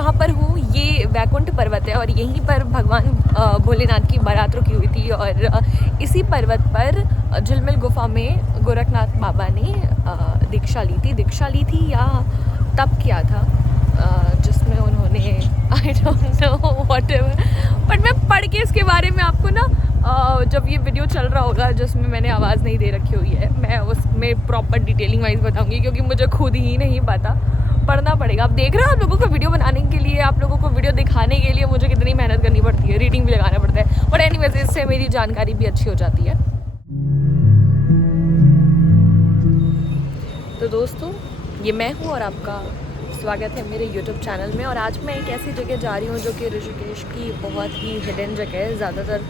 जहाँ पर हूँ ये वैकुंठ पर्वत है और यहीं पर भगवान भोलेनाथ की बारात रुकी हुई थी और इसी पर्वत पर झिलमिल गुफा में गोरखनाथ बाबा ने दीक्षा ली थी या तप किया था, जिसमें उन्होंने आई डोंट नो व्हाटएवर, बट मैं पढ़ के इसके बारे में आपको ना जब ये वीडियो चल रहा होगा जिसमें मैंने आवाज़ नहीं दे रखी हुई है, मैं उसमें प्रॉपर डिटेलिंग वाइज बताऊंगी, क्योंकि मुझे खुद ही नहीं पता, पढ़ना पड़ेगा। आप देख रहे हो, आप लोगों को वीडियो बनाने के लिए, आप लोगों को वीडियो दिखाने के लिए मुझे कितनी मेहनत करनी पड़ती है, रीडिंग भी लगाना पड़ता है, बट एनीवेज इससे मेरी जानकारी भी अच्छी हो जाती है। तो दोस्तों, ये मैं हूँ और आपका स्वागत है मेरे YouTube चैनल में। और आज मैं एक ऐसी जगह जा रही हूँ जो कि ऋषिकेश की बहुत ही हिडन जगह है, ज़्यादातर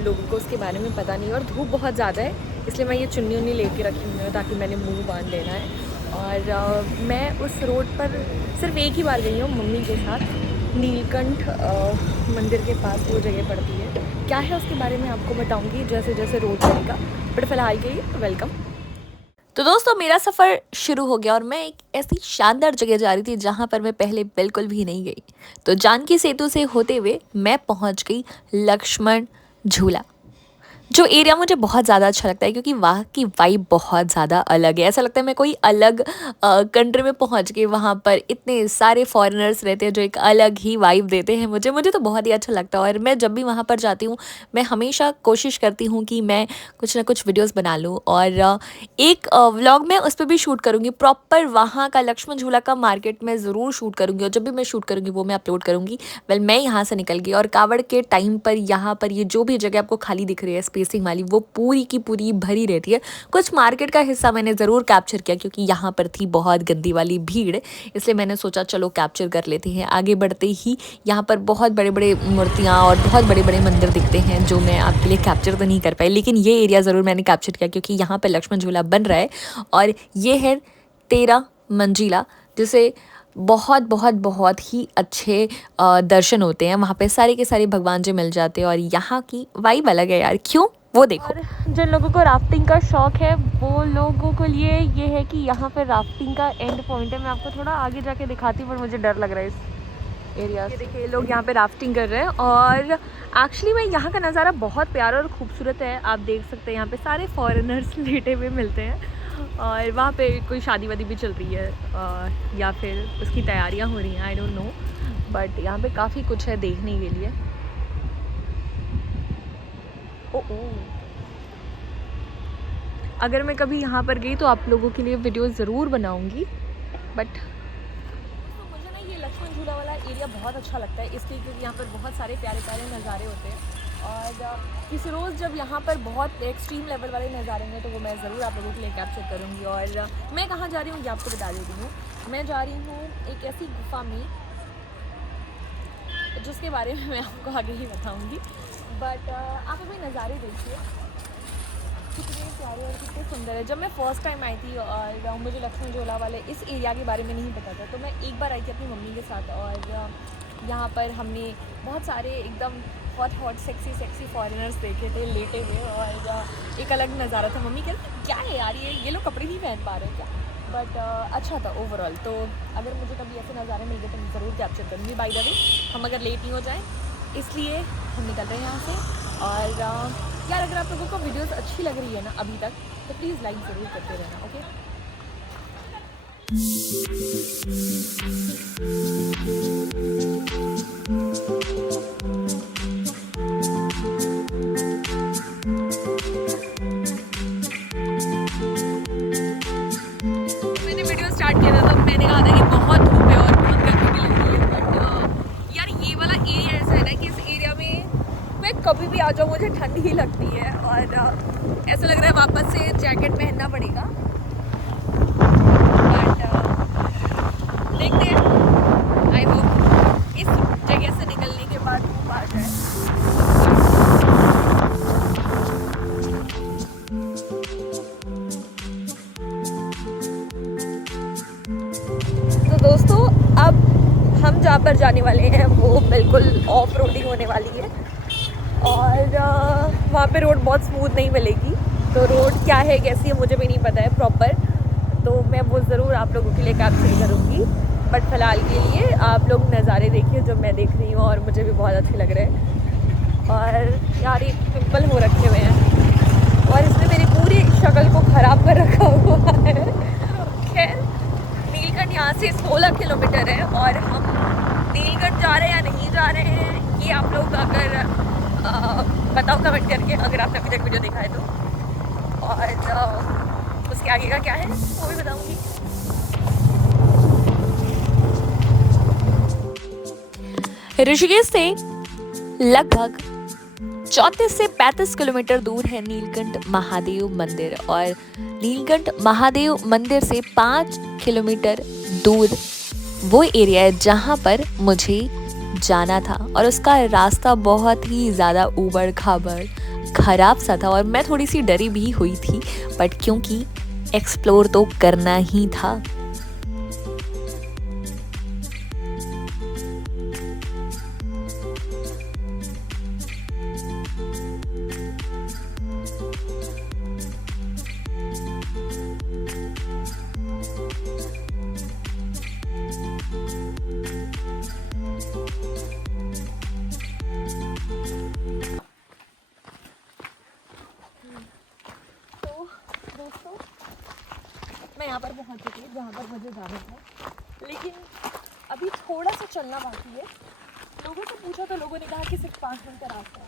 लोगों को उसके बारे में पता नहीं है और धूप बहुत ज़्यादा है, इसलिए मैं ये चुन्नी उन्नी लेके रखी हुई हूँ ताकि मैंने मुंह बांध लेना है। और मैं उस रोड पर सिर्फ एक ही बार गई हूँ मम्मी के साथ, नीलकंठ मंदिर के पास वो जगह पड़ती है। क्या है उसके बारे में आपको बताऊँगी जैसे जैसे रोड चलेगा, बट फ़िलहाल के लिए वेलकम। तो दोस्तों, मेरा सफ़र शुरू हो गया और मैं एक ऐसी शानदार जगह जा रही थी जहाँ पर मैं पहले बिल्कुल भी नहीं गई। तो जानकी सेतु से होते हुए मैं पहुँच गई लक्ष्मण झूला, जो एरिया मुझे बहुत ज़्यादा अच्छा लगता है क्योंकि वहाँ की वाइब बहुत ज़्यादा अलग है। ऐसा लगता है मैं कोई अलग कंट्री में पहुँच गई। वहाँ पर इतने सारे फॉरेनर्स रहते हैं जो एक अलग ही वाइब देते हैं मुझे तो बहुत ही अच्छा लगता है। और मैं जब भी वहाँ पर जाती हूँ मैं हमेशा कोशिश करती हूँ कि मैं कुछ ना कुछ वीडियोज़ बना लूँ और एक व्लॉग में उस पर भी शूट करूँगी। प्रॉपर वहाँ का लक्ष्मण झूला का मार्केट में ज़रूर शूट करूँगी और जब भी मैं शूट करूँगी वो मैं अपलोड करूँगी। वेल, मैं यहाँ से निकल गई और कावड़ के टाइम पर यहाँ पर ये जो भी जगह आपको खाली दिख रही है स्पेसिंग वाली, वो पूरी की पूरी भरी रहती है। कुछ मार्केट का हिस्सा मैंने ज़रूर कैप्चर किया क्योंकि यहाँ पर थी बहुत गंदी वाली भीड़, इसलिए मैंने सोचा चलो कैप्चर कर लेते हैं। आगे बढ़ते ही यहाँ पर बहुत बड़े बड़े मूर्तियाँ और बहुत बड़े बड़े मंदिर दिखते हैं जो मैं आपके लिए कैप्चर तो नहीं कर पाई, लेकिन ये एरिया ज़रूर मैंने कैप्चर किया क्योंकि यहाँ पर लक्ष्मण झूला बन रहा है और ये है 13 मंजिला, जिसे बहुत बहुत बहुत ही अच्छे दर्शन होते हैं। वहाँ पे सारे के सारे भगवान जी मिल जाते हैं और यहाँ की वाइब अलग है यार, क्यों वो देखो। और जिन लोगों को राफ्टिंग का शौक है वो लोगों के लिए ये है कि यहाँ पे राफ्टिंग का एंड पॉइंट है। मैं आपको थोड़ा आगे जाके दिखाती हूँ पर मुझे डर लग रहा है इस एरिया से। देखिए लोग यहाँ पे राफ्टिंग कर रहे हैं और एक्चुअली में यहाँ का नज़ारा बहुत प्यारा और खूबसूरत है। आप देख सकते हैं यहाँ पे सारे फॉरेनर्स लेटे हुए मिलते हैं और वहाँ पे कोई शादी वादी भी चल रही है या फिर उसकी तैयारियाँ हो रही हैं, आई डोंट नो, बट यहाँ पे काफ़ी कुछ है देखने के लिए। अगर मैं कभी यहाँ पर गई तो आप लोगों के लिए वीडियो ज़रूर बनाऊँगी। बट मुझे ना ये लक्ष्मण झूला वाला एरिया बहुत अच्छा लगता है इसलिए क्योंकि यहाँ पर बहुत सारे प्यारे प्यारे नज़ारे होते हैं और किसी रोज़ जब यहाँ पर बहुत एक्सट्रीम लेवल वाले नज़ारे हैं तो वो मैं ज़रूर आप लोगों के लिए कैप्चर करूँगी। और मैं कहाँ जा रही हूँ ये आपको बता देती हूँ। मैं जा रही हूँ एक ऐसी गुफा में जिसके बारे में मैं आपको आगे ही बताऊँगी, बट आप अभी नज़ारे देखिए कितने प्यारे और कितने सुंदर है। जब मैं फ़र्स्ट टाइम आई थी और मुझे लक्ष्मण झूला वाले इस एरिया के बारे में नहीं पता था, तो मैं एक बार आई थी अपनी मम्मी के साथ और यहाँ पर हमने बहुत सारे एकदम हॉट सेक्सी फॉरेनर्स देखे थे लेटे हुए और एक अलग नज़ारा था। मम्मी कहती क्या है यार ये लोग कपड़े नहीं पहन पा रहे क्या, बट अच्छा था ओवरऑल। तो अगर मुझे कभी ऐसे नज़ारे मिल गए तो मैं ज़रूर कैप्चर करूँगी। बाय द वे, हम अगर लेट नहीं हो जाएँ इसलिए हम निकल रहे हैं यहाँ से। और यार अगर आप लोगों को वीडियोस अच्छी लग रही है ना अभी तक तो प्लीज़ लाइक ज़रूर करते रहना, ओके। मैंने वीडियो स्टार्ट किया था तो मैंने कहा था कि बहुत धूप है और बहुत गर्मी भी लग रही है, बट यार ये वाला एरिया ऐसा है ना कि इस एरिया में मैं कभी भी आ जाऊँ मुझे ठंड ही लगती है और ऐसा लग रहा है वापस से जैकेट पहनना पड़ेगा, बट देखते हैं। आई होप इस जगह से निकलने के बाद धूप आ जाए। तो दोस्तों, अब हम जहाँ पर जाने वाले हैं वो बिल्कुल ऑफ रोडिंग होने वाली है और वहाँ पे रोड बहुत स्मूथ नहीं मिलेगी। तो रोड क्या है कैसी है मुझे भी नहीं पता है प्रॉपर, तो मैं वो ज़रूर आप लोगों के लिए कैप्चर करूँगी। बट फ़िलहाल के लिए आप लोग नज़ारे देखिए जो मैं देख रही हूँ और मुझे भी बहुत अच्छे लग रहे हैं। और यार ये पिंपल हो रखे हुए हैं और इसने मेरी पूरी शक्ल को ख़राब कर रखा हुआ है। खैर नीलकंठ यहाँ से 16 किलोमीटर है और हम नीलकंठ जा रहे हैं या नहीं जा रहे हैं ये आप लोग अगर बताओ कमेंट करके, अगर आपने अभी तक वीडियो देखा है तो। और उसके आगे का क्या है वो भी बताऊँगी। ऋषिकेश से लगभग 34 से 35 किलोमीटर दूर है नीलकंठ महादेव मंदिर और नीलकंठ महादेव मंदिर से 5 किलोमीटर दूर वो एरिया है जहाँ पर मुझे जाना था और उसका रास्ता बहुत ही ज़्यादा ऊबड़ खाबड़ खराब सा था और मैं थोड़ी सी डरी भी हुई थी, बट क्योंकि एक्सप्लोर तो करना ही था। मैं यहाँ पर पहुँच चुकी हूँ जहाँ पर मुझे जाना था, लेकिन अभी थोड़ा सा चलना बाकी है। लोगों से पूछा तो लोगों ने कहा कि सिर्फ 5 मिनट का रास्ता है।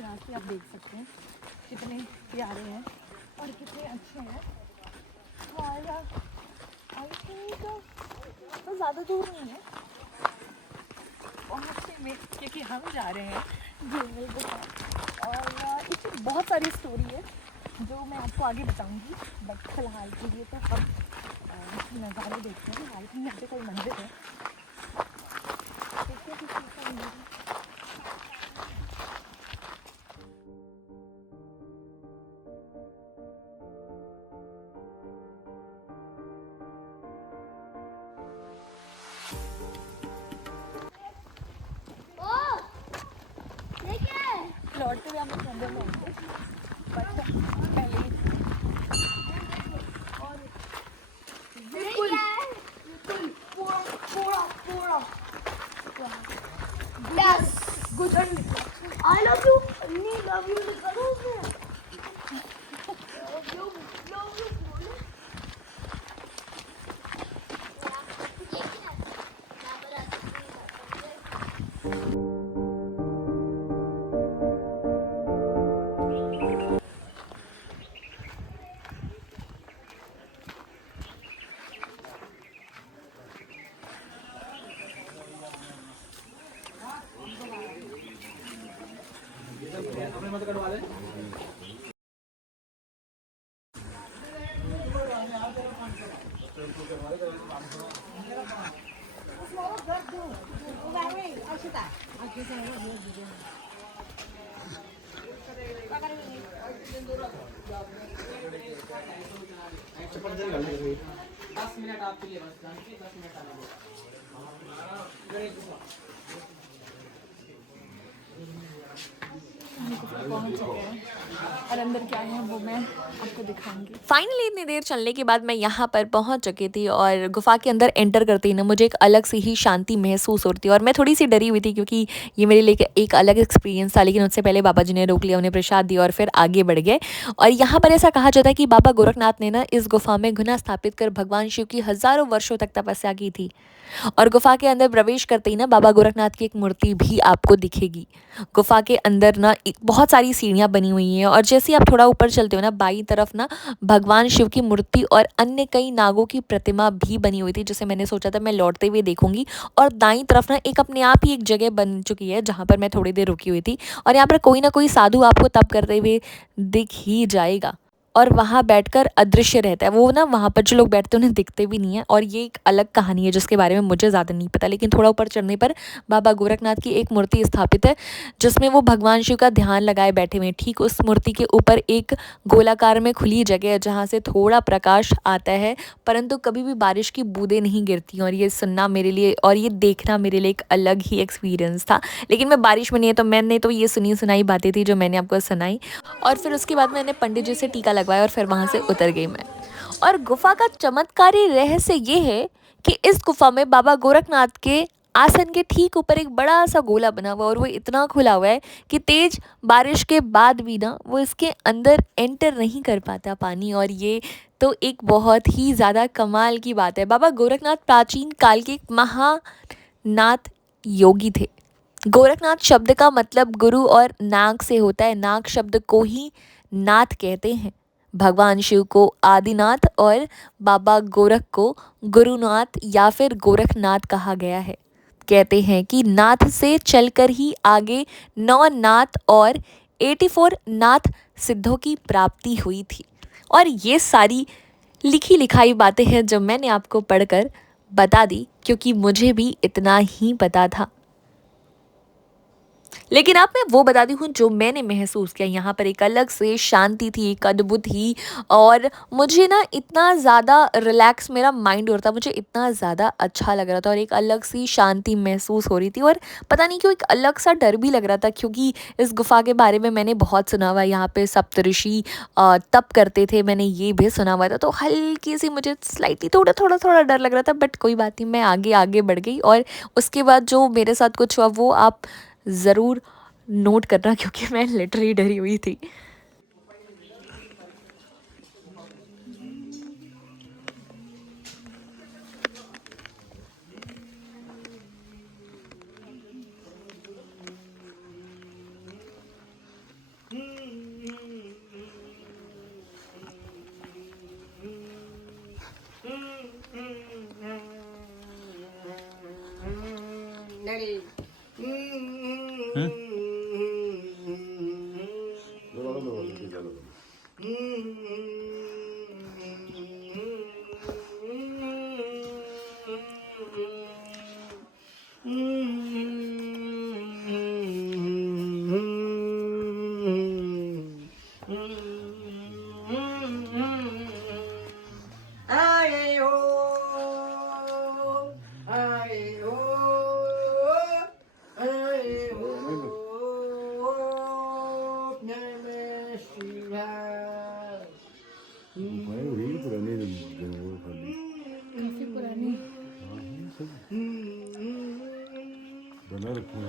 रास्ते आप देख सकते हैं कितने प्यारे हैं और कितने अच्छे हैं। आई थिंक तो ज़्यादा दूर नहीं है वहाँ से में, क्योंकि हम जा रहे हैं झीलमिल के साथ और इसकी बहुत सारी स्टोरी है जो मैं आपको आगे बताऊंगी, बट फिलहाल के लिए तो हम नज़ारे देखते हैं। आई थिंक यहाँ पे कोई मंदिर है, देखते हैं किसी का मंदिर है। लौटते हुए हम लोग मंदिर में आएंगे, बट पहले Yes. Good on you. I love you. Me love you. Love you. Love you. पहुंच चुके हैं और अंदर क्या है वो मैं आपको दिखाऊंगी। फाइनली इतनी देर चलने के बाद मैं यहाँ पर पहुँच चुकी थी और गुफा के अंदर एंटर करते ही ना मुझे एक अलग सी ही शांति महसूस होती है और मैं थोड़ी सी डरी हुई थी क्योंकि ये मेरे लिए एक अलग एक्सपीरियंस था, लेकिन उससे पहले बाबा जी ने रोक लिया, उन्हें प्रसाद दिया और फिर आगे बढ़ गए। और यहाँ पर ऐसा कहा जाता है कि बाबा गोरखनाथ ने ना इस गुफा में गुना स्थापित कर भगवान शिव की हज़ारों वर्षों तक तपस्या की थी और गुफा के अंदर प्रवेश करते ही ना बाबा गोरखनाथ की एक मूर्ति भी आपको दिखेगी। गुफा के अंदर ना बहुत सारी सीढ़ियाँ बनी हुई हैं और जैसे आप थोड़ा ऊपर चलते हो ना बाईं तरफ ना भगवान शिव की मूर्ति और अन्य कई नागों की प्रतिमा भी बनी हुई थी, जिसे मैंने सोचा था मैं लौटते हुए देखूंगी। और दाईं तरफ ना एक अपने आप ही एक जगह बन चुकी है जहाँ पर मैं थोड़ी देर रुकी हुई थी और यहाँ पर कोई ना कोई साधु आपको तप करते हुए दिख ही जाएगा। और वहाँ बैठकर अदृश्य रहता है। वो ना वहाँ पर जो लोग बैठते हैं उन्हें दिखते भी नहीं है। और ये एक अलग कहानी है जिसके बारे में मुझे ज़्यादा नहीं पता, लेकिन थोड़ा ऊपर चढ़ने पर बाबा गोरखनाथ की एक मूर्ति स्थापित है जिसमें वो भगवान शिव का ध्यान लगाए बैठे हुए हैं। ठीक उस मूर्ति के ऊपर एक गोलाकार में खुली जगह है जहाँ से थोड़ा प्रकाश आता है, परंतु कभी भी बारिश की बूंदें नहीं गिरती। और ये सुनना मेरे लिए और ये देखना मेरे लिए एक अलग ही एक्सपीरियंस था। लेकिन मैं बारिश में नहीं है, तो मैंने तो ये सुनी सुनाई बातें थी जो मैंने आपको सुनाई। और फिर उसके बाद मैंने पंडित जी से टीका लगवाया और फिर वहाँ से उतर गई मैं। और गुफा का चमत्कारी रहस्य ये है कि इस गुफा में बाबा गोरखनाथ के आसन के ठीक ऊपर एक बड़ा सा गोला बना हुआ है और वो इतना खुला हुआ है कि तेज बारिश के बाद भी ना वो इसके अंदर एंटर नहीं कर पाता पानी। और ये तो एक बहुत ही ज़्यादा कमाल की बात है। बाबा गोरखनाथ प्राचीन काल के एक महानाथ योगी थे। गोरखनाथ शब्द का मतलब गुरु और नाग से होता है। नाग शब्द को ही नाथ कहते हैं। भगवान शिव को आदिनाथ और बाबा गोरख को गुरुनाथ या फिर गोरखनाथ कहा गया है। कहते हैं कि नाथ से चलकर ही आगे 9 नाथ और 84 नाथ सिद्धों की प्राप्ति हुई थी। और ये सारी लिखी लिखाई बातें हैं जो मैंने आपको पढ़कर बता दी, क्योंकि मुझे भी इतना ही पता था। लेकिन अब मैं वो बताती हूँ जो मैंने महसूस किया। यहाँ पर एक अलग से शांति थी, एक अद्भुत ही, और मुझे ना इतना ज़्यादा रिलैक्स मेरा माइंड हो रहा था, मुझे इतना ज़्यादा अच्छा लग रहा था और एक अलग सी शांति महसूस हो रही थी। और पता नहीं क्यों एक अलग सा डर भी लग रहा था, क्योंकि इस गुफा के बारे में मैंने बहुत सुना हुआ है। यहाँ पे सप्तऋषि तप करते थे, मैंने ये भी सुना हुआ था। तो हल्की सी मुझे स्लाइटली थोड़ा डर लग रहा था, बट कोई बात नहीं, मैं आगे बढ़ गई। और उसके बाद जो मेरे साथ कुछ हुआ वो आप ज़रूर नोट करना, क्योंकि मैं लिटरली डरी हुई थी। काफी पुरानी बना रखी है ना।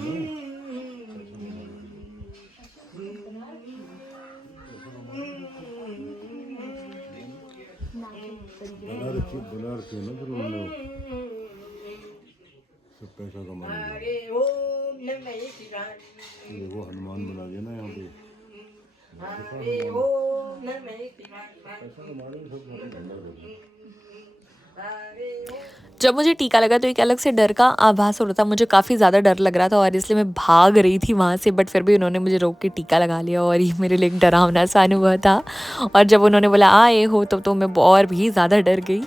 बना रखी है ना फिर उन्होंने सब पैसा कमाने का। देखो हनुमान बना दिया ना यहाँ पे। पैसा कमाने में सब धंधा करते हैं। जब मुझे टीका लगा तो एक अलग से डर का आभास हो रहा था, मुझे काफ़ी ज़्यादा डर लग रहा था और इसलिए मैं भाग रही थी वहाँ से। बट फिर भी उन्होंने मुझे रोक के टीका लगा लिया और ये मेरे लिए एक डरावना सा अनुभव था। और जब उन्होंने बोला आए हो तो मैं और भी ज़्यादा डर गई।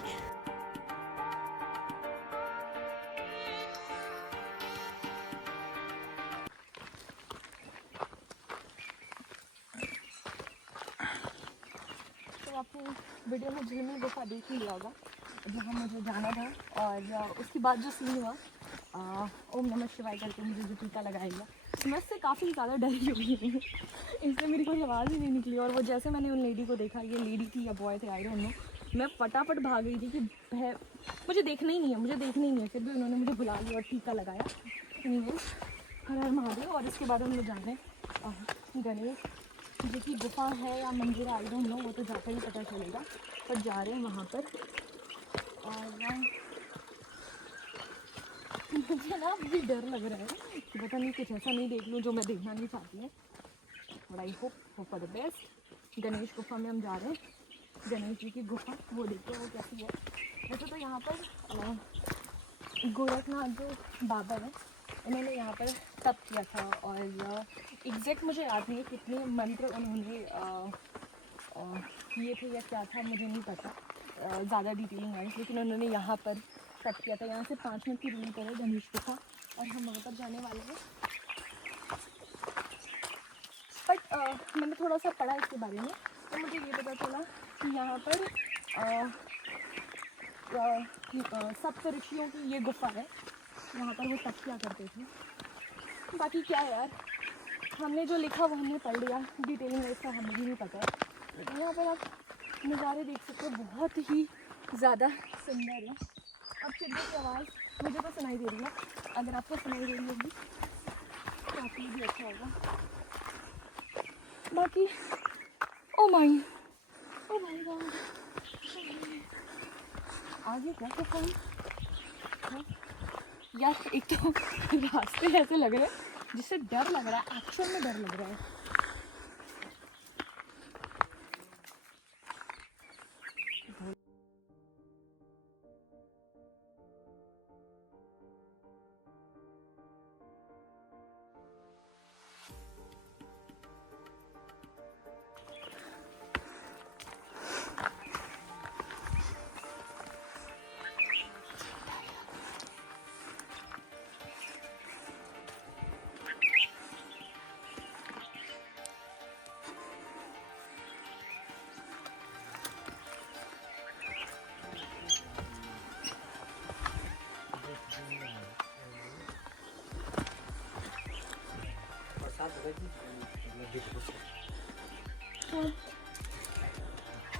तो आपने वीडियो में झीलमिल गुफा देख ही लिया होगा जहाँ मुझे जाना था। और उसके बाद जो सीन हुआ, ओम नमः शिवाय करके मुझे जो टीका लगाएगा, मैं उससे काफ़ी ज़्यादा डरी हुई हूँ। इससे मेरी कोई आवाज़ ही नहीं निकली। और वो जैसे मैंने उन लेडी को देखा, ये लेडी थी या बॉय थे आई डोंट नो, मैं फटाफट भाग गई थी कि मुझे देखना ही नहीं है। फिर भी उन्होंने मुझे बुला लिया और टीका लगाया। हर हर महादेव। और इसके बाद हम लोग जा रहे हैं गणेश जी की गुफा है या मंदिर आई डोंट नो, वो तो जाकर ही पता चलेगा, पर जा रहे हैं वहाँ पर। और मुझे ना अभी डर लग रहा है कि पता नहीं कुछ ऐसा नहीं देख लूँ जो मैं देखना नहीं चाहती हूँ। But I hope for the best. Ganesh गुफा में हम जा रहे हैं, गणेश जी की गुफा, वो देखते हैं वो कैसी है। वैसे तो यहाँ पर गोरखनाथ जो बाबा है, इन्होंने यहाँ पर तप किया था। और एग्जैक्ट मुझे याद नहीं है कितने मंत्र उन्होंने ये थे या क्या था मुझे नहीं पता ज़्यादा डिटेलिंग वाइज, लेकिन उन्होंने यहाँ पर सेट किया था। यहाँ से 5 मिनट की दूरी पर है गणेश गुफा और हम वहाँ पर जाने वाले हैं। बट मैंने थोड़ा सा पढ़ा इसके बारे में तो मुझे ये पता चला कि यहाँ पर सप्त ऋषियों की ये गुफा है, यहाँ पर वो तप किया करते थे। बाकी क्या यार, हमने जो लिखा वो हमने पढ़ लिया, डिटेलिंग इसका हमें भी नहीं पता है। लेकिन यहाँ पर आप नज़ारे देख सकते हो, बहुत ही ज़्यादा सुंदर है। अब चिड़ियों की आवाज़ मुझे तो सुनाई दे रही है, अगर आपको सुनाई दे रही होगी तो आपके लिए भी अच्छा होगा। बाकी ओ माय गॉड, आगे क्या क्या है यार। एक तो रास्ते ऐसे लग रहे हैं जिससे डर लग रहा है, एक्चुअल में डर लग रहा है।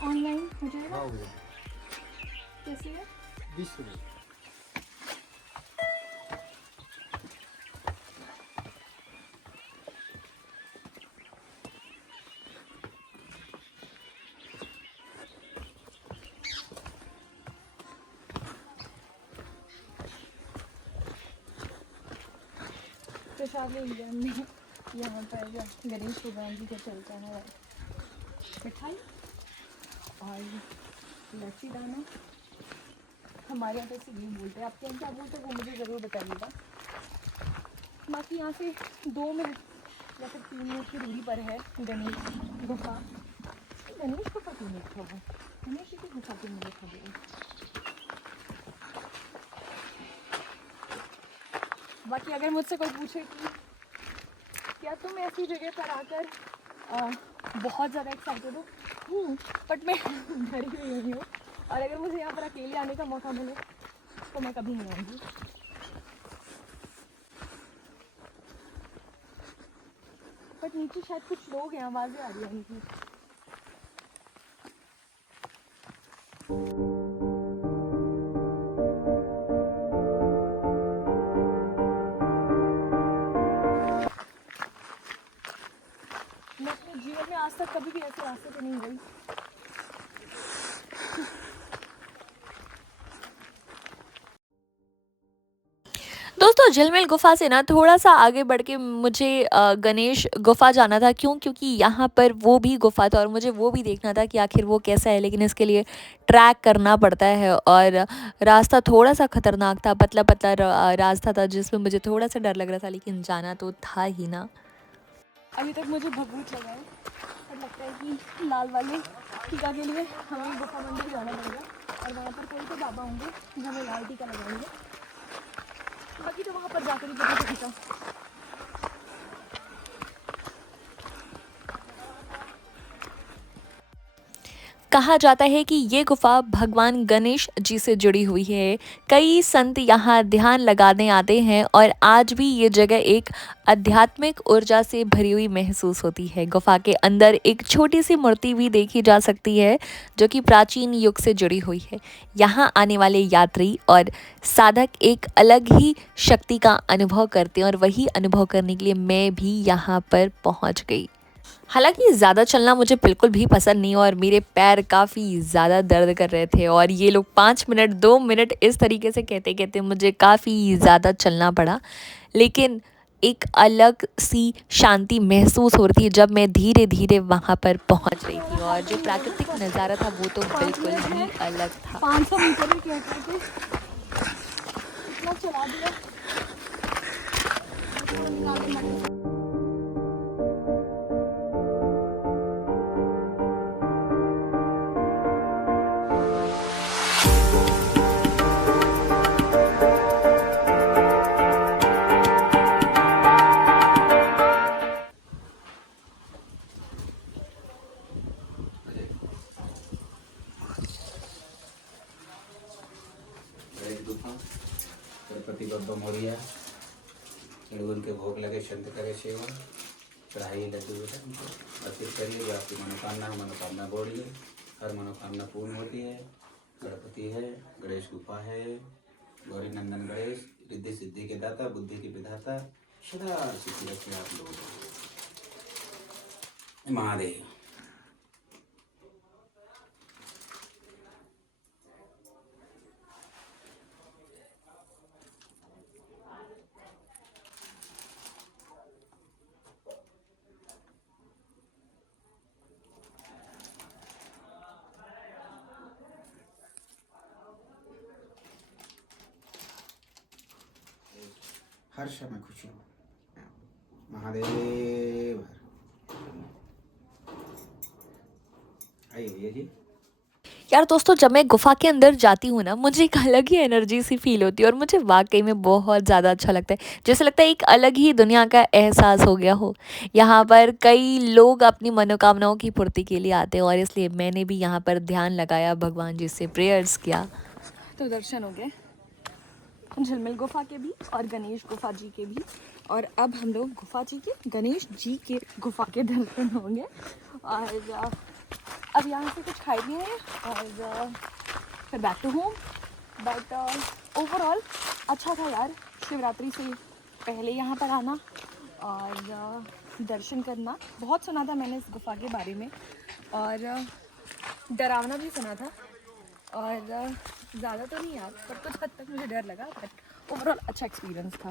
ऑनलाइन हो जाएगा? हाँ, हो गया। कैसे है? 20 रुपये। प्रसाद ले लिया हमने। यहाँ पर गणेश भगवान जी का चलता है मिठाई और लच्छी दाना, हमारे यहाँ पे ये बोलते हैं, आपके यहाँ क्या बोलते हैं वो मुझे ज़रूर बताइएगा। बाकी यहाँ से 2 मिनट या फिर 3 मिनट की दूरी पर है गणेश गुफा। गणेश गुफा क्यों नहीं था वो, गणेश जी की गुफा क्यों नहीं था वो। बाकी अगर मुझसे कोई पूछे कि क्या तुम ऐसी जगह पर आकर बहुत ज़्यादा एक्साइटेड हो, बट मैं डरी हुई हूँ और अगर मुझे यहाँ पर अकेले आने का मौका मिले तो मैं कभी नहीं आऊँगी। बट नीचे शायद कुछ लोग हैं, आवाज़ें आ रही हैं उनकी। मैं अपने जीवन में आज तक कभी भी ऐसे रास्ते पे नहीं गई। दोस्तों झिलमिल गुफा से ना थोड़ा सा आगे बढ़ के मुझे गणेश गुफा जाना था। क्यों? क्योंकि यहाँ पर वो भी गुफा था और मुझे वो भी देखना था कि आखिर वो कैसा है। लेकिन इसके लिए ट्रैक करना पड़ता है और रास्ता थोड़ा सा खतरनाक था, पतला पतला रास्ता था जिसमें मुझे थोड़ा सा डर लग रहा था, लेकिन जाना तो था ही ना। अभी तक मुझे भभूत लगा है और लगता है कि लाल वाले टीका के लिए हमें गुफा मंदिर जाना पड़ेगा और वहाँ पर कोई तो बाबा होंगे जो हमें लाल टीका लगाएंगे। बाकी तो वहाँ पर जाकर ही पता चलेगा। कहा जाता है कि ये गुफा भगवान गणेश जी से जुड़ी हुई है। कई संत यहाँ ध्यान लगाने आते हैं और आज भी ये जगह एक आध्यात्मिक ऊर्जा से भरी हुई महसूस होती है। गुफा के अंदर एक छोटी सी मूर्ति भी देखी जा सकती है जो कि प्राचीन युग से जुड़ी हुई है। यहाँ आने वाले यात्री और साधक एक अलग ही शक्ति का अनुभव करते हैं और वही अनुभव करने के लिए मैं भी यहाँ पर पहुँच गई। हालांकि ज़्यादा चलना मुझे बिल्कुल भी पसंद नहीं और मेरे पैर काफ़ी ज़्यादा दर्द कर रहे थे और ये लोग 5 मिनट 2 मिनट इस तरीके से कहते कहते मुझे काफ़ी ज़्यादा चलना पड़ा। लेकिन एक अलग सी शांति महसूस हो रही थी जब मैं धीरे धीरे वहाँ पर पहुँच रही थी और जो प्राकृतिक नज़ारा था वो तो बिल्कुल ही अलग था। 500 मीटर के इतना चला दिया। निर्गुण के भोग लगे, संत करे सेवा, चढ़ाइए लड्डू बेटा उनको, अर्पित करिए। जो आपकी मनोकामना बोलिए, हर मनोकामना पूर्ण होती है। गणपति है, गणेश गुफा है, गौरी नंदन गणेश, रिद्धि सिद्धि के दाता, बुद्धि के विधाता, सदा सुखी रखे आप लोगों को। महादेव। हर समय खुश हो। महादेव। आइए भैया जी। यार दोस्तों, जब मैं गुफा के अंदर जाती हूँ ना, मुझे एक अलग ही एनर्जी सी फील होती है और मुझे वाकई में बहुत ज़्यादा अच्छा लगता है। जैसे लगता है एक अलग ही दुनिया का एहसास हो गया हो। यहाँ पर कई लोग अपनी मनोकामनाओं की पूर्ति के लिए आते हैं और इसलिए मैंने भी यहाँ पर ध्यान लगाया, भगवान जी से प्रेयर्स किया। तो दर्शन हो गए झिलमिल गुफा के भी और गणेश गुफा जी के भी, और अब हम लोग गुफा जी के, गणेश जी के गुफा के दर्शन होंगे। और अब यहाँ से कुछ खाए भी हैं और फिर back to home. But overall अच्छा था यार, शिवरात्रि से पहले यहाँ पर आना और दर्शन करना। बहुत सुना था मैंने इस गुफा के बारे में और डरावना भी सुना था, और ज़्यादा तो नहीं यार, पर कुछ हद तक मुझे डर लगा, बट ओवरऑल अच्छा एक्सपीरियंस था।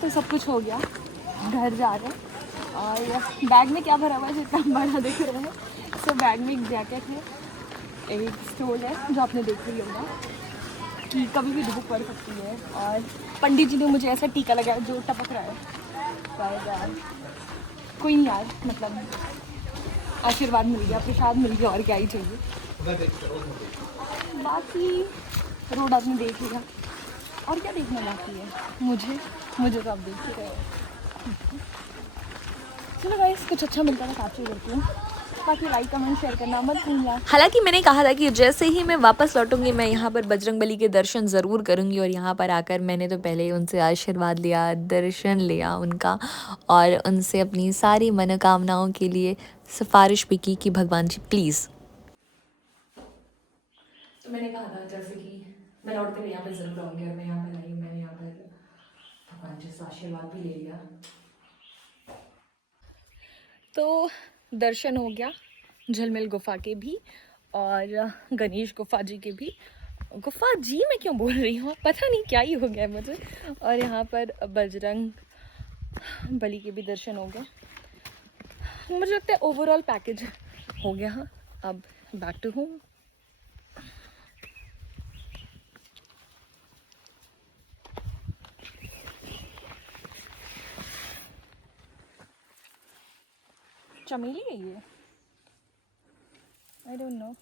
तो सब कुछ हो गया, घर जा रहे हैं। और बैग में क्या भरा हुआ है जितना बड़ा दिख रहा है। सो बैग में एक जैकेट है, एक स्टोल है जो आपने देख लिया होगा कि कभी भी धूप पड़ सकती है, और पंडित जी ने मुझे ऐसा टीका लगाया जो टपक रहा है। पर कोई नहीं यार, मतलब आशीर्वाद मिल गया, प्रसाद मिल गया, और क्या ही चाहिए। बाकी रोड आपने देख लिया, और क्या देखना बाकी है मुझे तो आप देख ही रहे हो। चलो गाइस, कुछ अच्छा मिलता है तो कैप्चर करती हूँ। बाकी लाइक कमेंट शेयर करना मत भूलना। हालांकि मैंने कहा था कि जैसे ही मैं वापस लौटूंगी मैं यहाँ पर बजरंगबली के दर्शन ज़रूर करूँगी, और यहाँ पर आकर मैंने तो पहले ही उनसे आशीर्वाद लिया, दर्शन लिया उनका, और उनसे अपनी सारी मनोकामनाओं के लिए सिफारिश भी की कि भगवान जी प्लीज़। तो मैंने कहा था जैसे कि मैं लौटते हुए यहाँ पर ज़रूर आऊँगी, और मैं यहाँ पर आई, मैंने यहाँ पर भगवान जी से आशीर्वाद भी ले लिया। तो दर्शन हो गया झिलमिल गुफा के भी और गणेश गुफा जी के भी। गुफा जी मैं क्यों बोल रही हूँ, पता नहीं क्या ही हो गया मुझे। और यहाँ पर बजरंग बली के भी दर्शन हो गए। मुझे लगता है ओवरऑल पैकेज हो गया। हाँ, अब बैक टू होम। चमेली है ये, I don't know.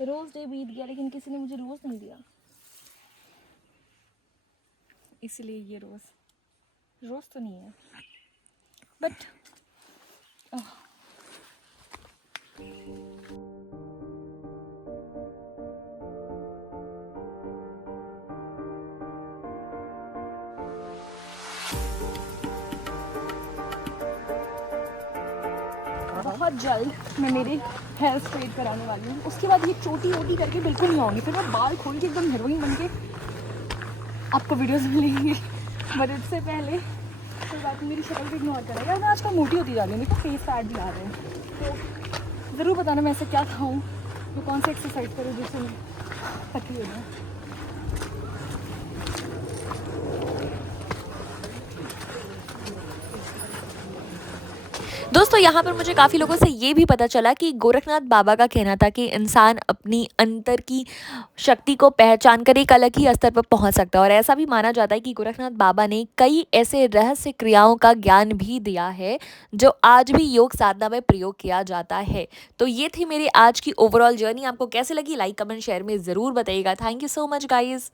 Rose day बीत गया लेकिन किसी ने मुझे रोज नहीं दिया, इसलिए ये रोज तो नहीं है, बट बहुत जल्द मैं मेरे हेयर स्ट्रेट कराने वाली हूँ। उसके बाद ये चोटी वोटी करके बिल्कुल नहीं आऊँगी, फिर मैं बाल खोल के एकदम हीरोइन बन के आपको वीडियोस मिलेंगी। बट इससे पहले कोई बात नहीं, मेरी शक्ल को इग्नोर करा यार। मैं आजकल मोटी होती जा रही हूँ, मेरे को फेस फैट भी आ रहे हैं। तो ज़रूर बताना मैं ऐसे क्या खाऊँ, मैं कौन सी एक्सरसाइज करूँ जिससे मैं पतली हो जाऊँ। दोस्तों, यहाँ पर मुझे काफ़ी लोगों से ये भी पता चला कि गोरखनाथ बाबा का कहना था कि इंसान अपनी अंतर की शक्ति को पहचान कर एक अलग ही स्तर पर पहुँच सकता है, और ऐसा भी माना जाता है कि गोरखनाथ बाबा ने कई ऐसे रहस्य क्रियाओं का ज्ञान भी दिया है जो आज भी योग साधना में प्रयोग किया जाता है। तो ये थी मेरी आज की ओवरऑल जर्नी। आपको कैसे लगी, लाइक कमेंट शेयर में ज़रूर बताइएगा। Thank you so much guys.